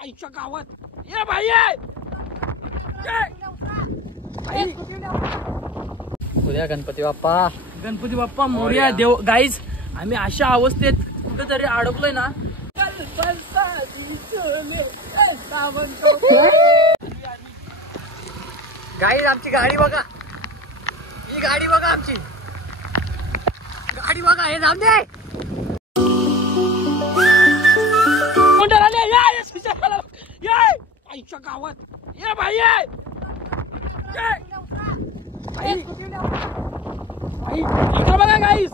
आईच्या गावात ये भाई उद्या गणपती बाप्पा मोरया देव. गाईज आम्ही अशा अवस्थेत कुठेतरी अडकलोय ना. गाईज आमची गाडी बघा, ही गाडी बघा, आमची गाडी बघा. हे जाऊन दे. आईच्या गावात ये भाई इकडे बघा गाईस.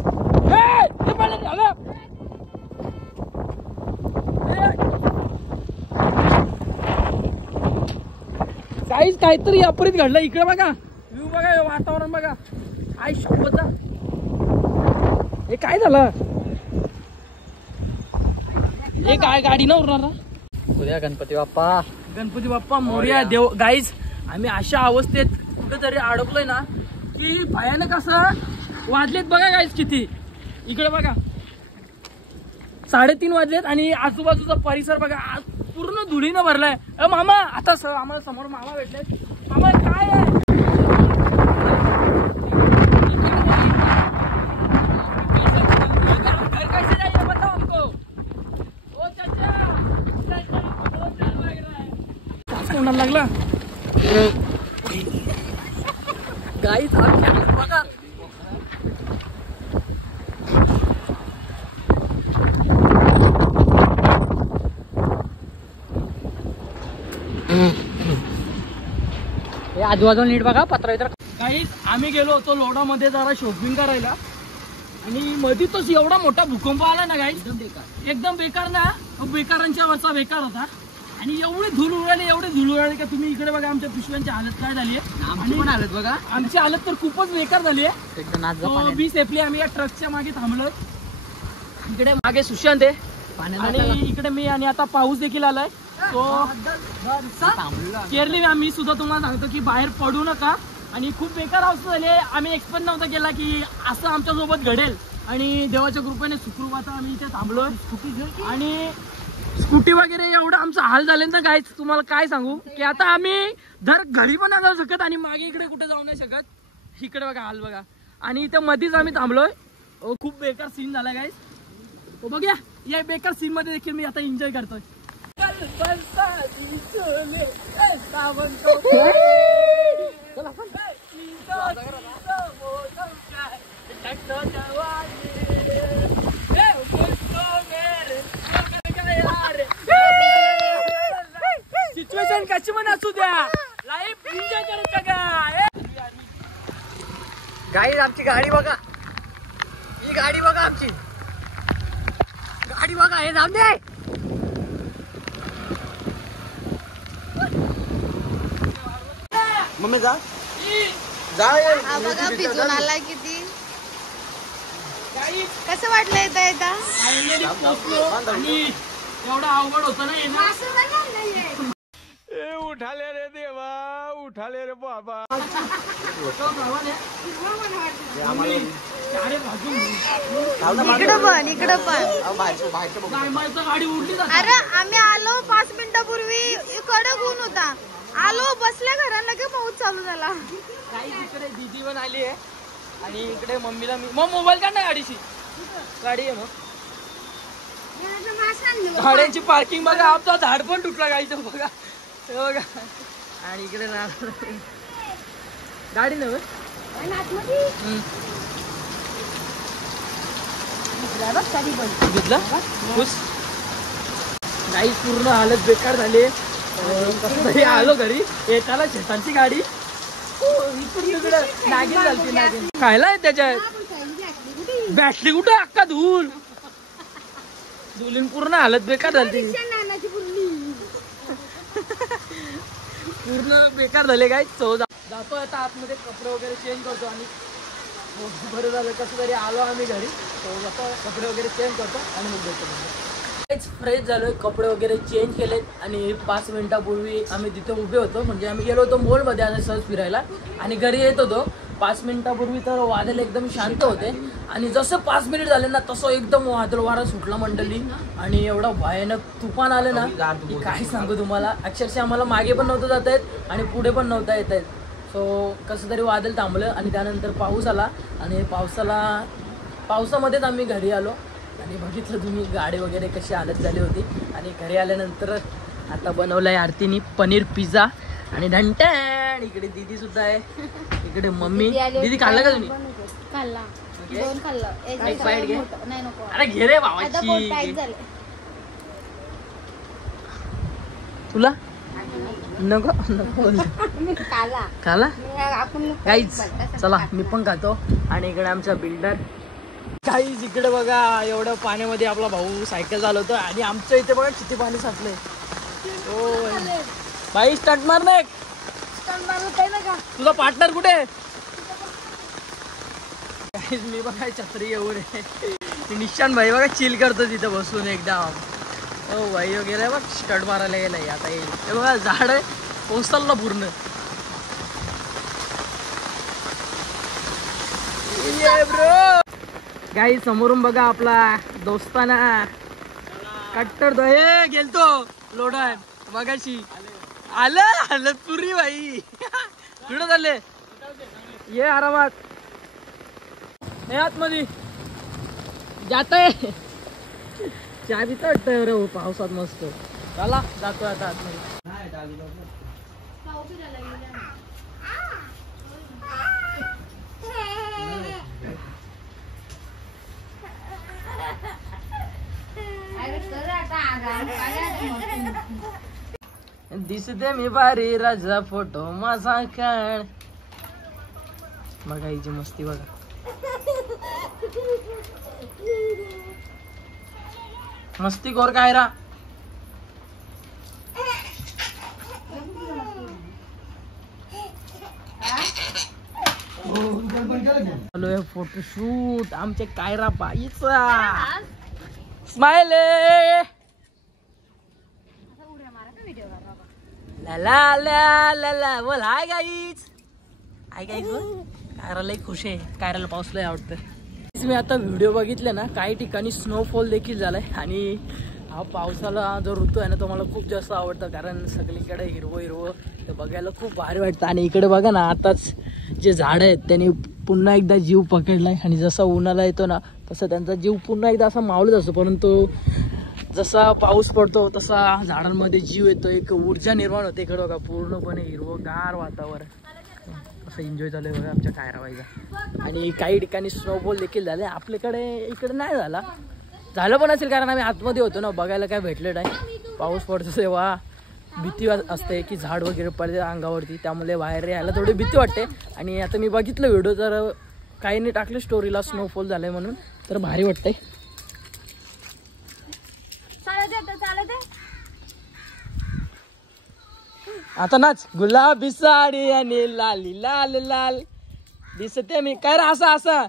गाईस काहीतरी अपरीत घडलं. इकडे बघा, व्ह्यू बघा, वातावरण बघा. आई शपथ, हे काय झालं? हे काय गाडी ना उरणार ना. उद्या गणपती बाप्पा मोरया देव. गाईज आम्ही अशा अवस्थेत कुठेतरी अडकलोय ना की भयानक असं. वाजलेत बघा गाईज किती. इकडे बघा 3:30 वाजलेत आणि आजूबाजूचा परिसर बघा पूर्ण धुळीनं भरलाय. मामा आता आम्हाला समोर मामा भेटले. मामा काय आहे? लागला गाईच बघा. हे आजूबाजूला नीट बघा. पत्रा गाईज आम्ही गेलो होतो लोडामध्ये जरा शॉपिंग करायला आणि मध्ये तोच एवढा मोठा भूकंप आला ना गाईज. एकदम बेकार ना. बेकारांच्या वरचा बेकार होता आणि एवढी धूळ उडाली का तुम्ही इकडे बघा. आमच्या पिशव्यांची हालत काय झाली आहे. आमची पण हालत बघा. आमची हालत तर खूपच बेकार झाली आहे. एकदम 20 एप्रिल आम्ही या ट्रकच्या मागे थांबलोय. इकडे मागे सुशांत आहे आणि इकडे मी. आणि आता पाऊस देखील आलाय. तो केरली मी सुद्धा तुम्हाला सांगतो की बाहेर पडू नका. आणि खूप बेकार अवस्था झाली आहे. आम्ही एक्सपेक्ट नव्हता केला की असं आमच्या सोबत घडेल. आणि देवाच्या कृपेने सुखरूपाचा आम्ही इथे थांबलोय. आणि स्कूटी वगैरे एवढं आमचा हाल झाले ना गाईज, तुम्हाला काय सांगू की आता आम्ही धर घरी पण नाही जाऊ शकत आणि मागे इकडे कुठे जाऊ नाही शकत. इकडे बघा हाल बघा. आणि इथे मध्येच आम्ही थांबलोय. खूप बेकार सीन झाला गाईज. बघूया या बेकार सीन मध्ये देखील मी आता एन्जॉय करतोय. सिच्युएशन कशी पण असू द्या, लाईफ एन्जॉय करायचं का. गाईज आमची गाडी बघा, ही गाडी बघा, आमची गाडी बघा. हे जाऊन दे. मम्मी जा बघा भिजून आला किती. कसं वाटलं येता एवढं अवघड होतं ना येणं. उठाले रे देवा, उठाले रे बाबा. इकडं पण गाडी उडली. अरे आम्ही आलो 5 मिनिटापूर्वी. कडक ऊन होता. आलो बसल्या घराला की पाऊस चालू झाला. काही इकडे दीदी पण आली आहे आणि इकडे मम्मीला मी. मग मोबाईल काढ ना गाडीची. गाडी आहे मग गाड्यांची पार्किंग बघा. आमचा झाड पण तुटला गाडीचं बघा. बघा. आणि इकडे गाडी नव्हे गाडी पूर्ण हालत बेकार झाली. कसं तरी आलो घरी. येताना शेतांची गाडी नागिन झाली. नागिन खायला त्याच्यात बॅटरी कुठं अक्का धूल पूर्ण हालत बेकार झाली. पूर्ण बेकार झाले काय. जातो आता आतमध्ये कपडे वगैरे चेंज करतो. आणि बरं झालं कसं तरी आलो आम्ही घरी. जातो कपडे वगैरे चेंज करतो आणि मग जातो. फ्रेश झालोय, कपडे वगैरे चेंज केलेत आणि 5 मिनिटापूर्वी आम्ही तिथे उभे होतो. म्हणजे आम्ही गेलो होतो मॉलमध्ये आज सहज फिरायला आणि घरी येत होतो. 5 मिनिटापूर्वी तर वादळ एकदम शांत होते आणि जसं 5 मिनिट झाले ना तसं एकदम वादळ वारा सुटला मंडळी आणि एवढा भयानक तुफान आलं ना की काय सांगू तुम्हाला. अक्षरशः आम्हाला मागे पण नव्हतं जाता येत आणि पुढे पण नव्हता येत आहेत. सो कसं तरी वादळ थांबलं आणि त्यानंतर पाऊस आला आणि पावसामध्येच आम्ही घरी आलो आणि बघितलं तुम्ही गाडी वगैरे कशी हालत झाली होती. आणि घरी आल्यानंतर आता बनवलाय आरतीने पनीर पिझ्झा आणि ढंटण. इकडे दीदी सुद्धा आहे, इकडे मम्मी. दीदी खाल्ला का तुम्ही? खाल्ला, 2 खाल्लं. एक बाईट घे. नाही नको, अरे घे रे आता भावाची. पोट टाईट झालं. तुला नको नको खाला काहीच. चला मी पण खातो. आणि इकडे आमचा बिल्डर काहीच. इकडे बघा एवढं पाण्यामध्ये आपला भाऊ सायकल चालवतो आणि आमच्या इथे बघा किती पाणी साचलंय. हो भाई स्टंट मार ना. तुझा पार्टनर कुठे? मी बघा छत्री घेऊन निशान भाई बघा चिल करतो तिथं बसून एकदम. हो भाई वगैरे बघ स्टंट मारायला गेलाय. आता येईल हे बघा झाड आहे पोचलं पूर्ण. ब्रो काही समोरून बघा आपला दोस्ताना कट्टर हे गेलतो लोडन बघाशी आलं पुरी भाई. कुठं चालले? ये आरामात हे आतमध्ये जातय. चहा पिता वाटतं रे पावसात मस्त. चला जातोय आता आतमध्ये. दिसते मी बारी राजा फोटो माझा काढ. बघा हिची मस्ती बघा. मस्ती खोर काय रा. फोटोशूट आमचे कायरा बाईचा. स्माइल ला ला ला ला बोल. Hi guys. हाय गाईज बोल. कायराला लई खुश आहे. कायराला पाऊस लई आवडतं. मी आता व्हिडिओ बघितले ना काही ठिकाणी स्नोफॉल देखील झालाय आणि हा पावसाला जो ऋतू आहे ना तो मला खूप जास्त आवडतं कारण सगळीकडे हिरवं हिरवं ते बघायला खूप भारी वाटतं. आणि इकडे बघा ना आताच जे झाड आहेत त्यांनी पुन्हा एकदा जीव पकडलाय आणि जसा उन्हाळा येतो ना तसा त्यांचा जीव पुन्हा एकदा असा मावळत असतो. परंतु जसा पाऊस पडतो तसा झाडांमध्ये जीव येतो, एक ऊर्जा निर्माण होते. इकडे बघा पूर्णपणे हिरवंगार वातावरण. असं एन्जॉय झालंय बघा आमच्या कायराबाईचा. आणि काही ठिकाणी स्नोफॉल देखील झाले. आपल्याकडे इकडे नाही झालं पण असेल कारण आम्ही आतमध्ये होतो ना बघायला काय भेटलं नाही. पाऊस पडतो तेव्हा भीती असते की झाड वगैरे पडते अंगावरती त्यामुळे बाहेर यायला थोडी भीती वाटते. आणि आता मी बघितलं व्हिडिओ तर काही नाही टाकले स्टोरीला स्नोफॉल झालाय म्हणून तर भारी वाटतंय. आता नाच. गुलाबी साडी आणि लाली लाल लाल दिसते मी. काय रे असं असं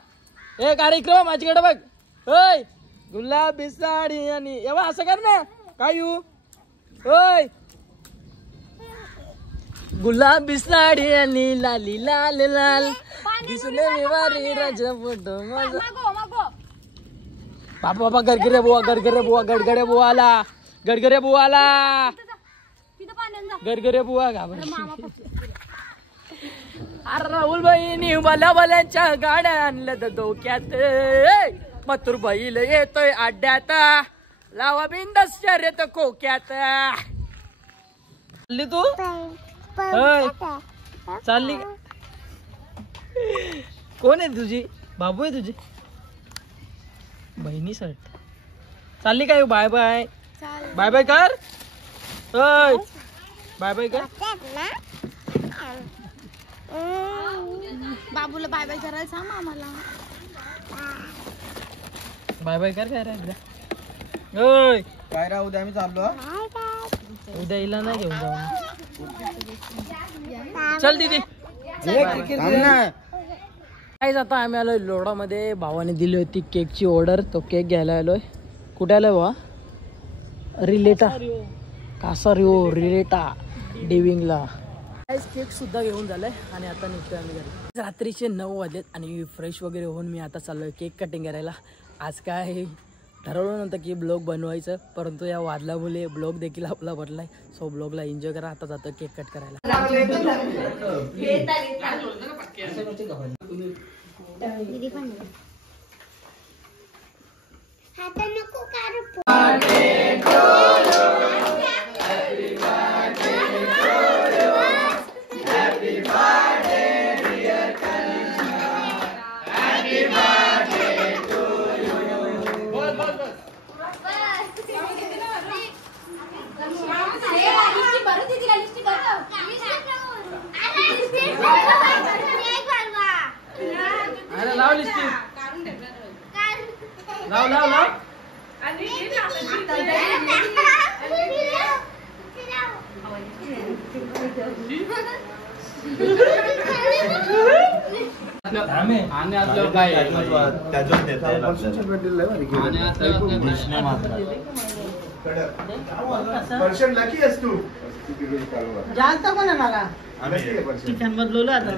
हे कार्यक्रम माझ्याकडे बघ. होय गुलाबी साडी आणि एवढं असं कर ना काय येऊ. होय गुलाबी साडी आणि लाली लाल लाल दिसले मी वारी राजा फोटो माझा. बाबा बाबा गडगरे बुवा गडगरे बुवा गडगडे बुवाला गडगरे बुवाला गडगरे बुवा घाबर. अरे राहुल बाईनी बल्याच्या गाड्या आणल्या तर डोक्यात मथुर बैल येतोय अड्ड्यात लावा बिंदास शर्यत कोक्यात. चालली तू चालली. कोण आहे तुझी बाबू आहे तुझी बहिणी सर्ट चालली काय. बाय बाय बाय बाय कर. बाय बाय कर. बाबूला बाय बाय करायला सांग आम्हाला. बाय बाय कर काय रे काय रा उद्या आम्ही चाललो. उद्या हिला नाही घेऊन जाऊ. चल दीदी. काय आता आम्ही आलोय लोडामध्ये. भावाने दिली होती केकची ऑर्डर तो केक घ्यायला आलोय. कुठे आलोय भावा? रिलेटा कासारिओ रिलेटा डिविंगला. केक सुद्धा घेऊन झालाय आणि आता निघतोय आम्ही घरी. रात्रीचे 9 वाजलेत आणि फ्रेश वगैरे होऊन मी आता चाललोय केक कटिंग करायला. आज काय ठरवलं नव्हतं की ब्लॉग बनवायचं, परंतु या वादळामुळे ब्लॉग देखील आपला बदलाय. सो ब्लॉगला एन्जॉय करा. आता जातो केक कट करायला. लाव लाव लाव. जास्त पण मला ठिकाण बदलवलं आता.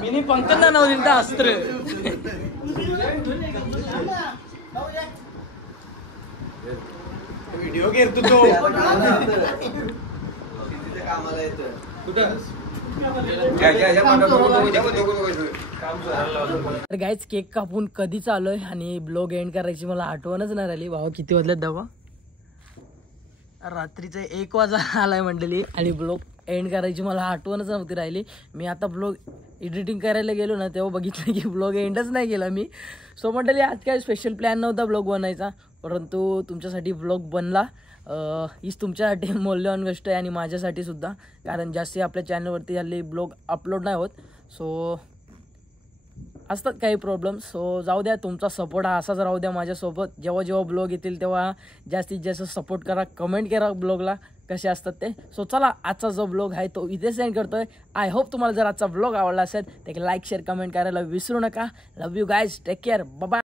मिनी पंकज ना नवदिन अस्त्र व्हिडिओ घेतो तो तर गाईज केक कापून कधी चालूय आणि ब्लॉग एंड करायची मला आठवणच नाही राहिली. भावा किती वाजल्यात दवा? रात्रीचं 1 वाजा आलाय मंडळी आणि ब्लॉग एंड करायची मला आठवणच नव्हती राहिली. मी आता ब्लॉग एडिटिंग करायला गेलो ना तेव्हा बघितलं की ब्लॉग एंडच नाही केला मी. सो मंडळी आज काय स्पेशल प्लॅन नव्हता ब्लॉग बनायचा, परंतु तुमच्यासाठी ब्लॉग बनला. हीच तुमच्यासाठी मौल्यवान गोष्ट आहे आणि माझ्यासाठी सुद्धा, कारण जास्ती आपल्या चॅनलवरती हल्ली ब्लॉग अपलोड नाही होत. सो असतात काही प्रॉब्लेम. सो जाऊ द्या, तुमचा सपोर्ट हा असाच राहू द्या माझ्यासोबत. जेव्हा जेव्हा ब्लॉग येतील तेव्हा जास्तीत जास्त सपोर्ट करा, कमेंट करा ब्लॉगला कसे असतात ते. सो चला, आजचा जो ब्लॉग आहे तो इथे सेंड करतोय. आय होप तुम्हाला जर आजचा ब्लॉग आवडला असेल तर लाईक शेअर कमेंट करायला विसरू नका. Love you guys, take care, bye.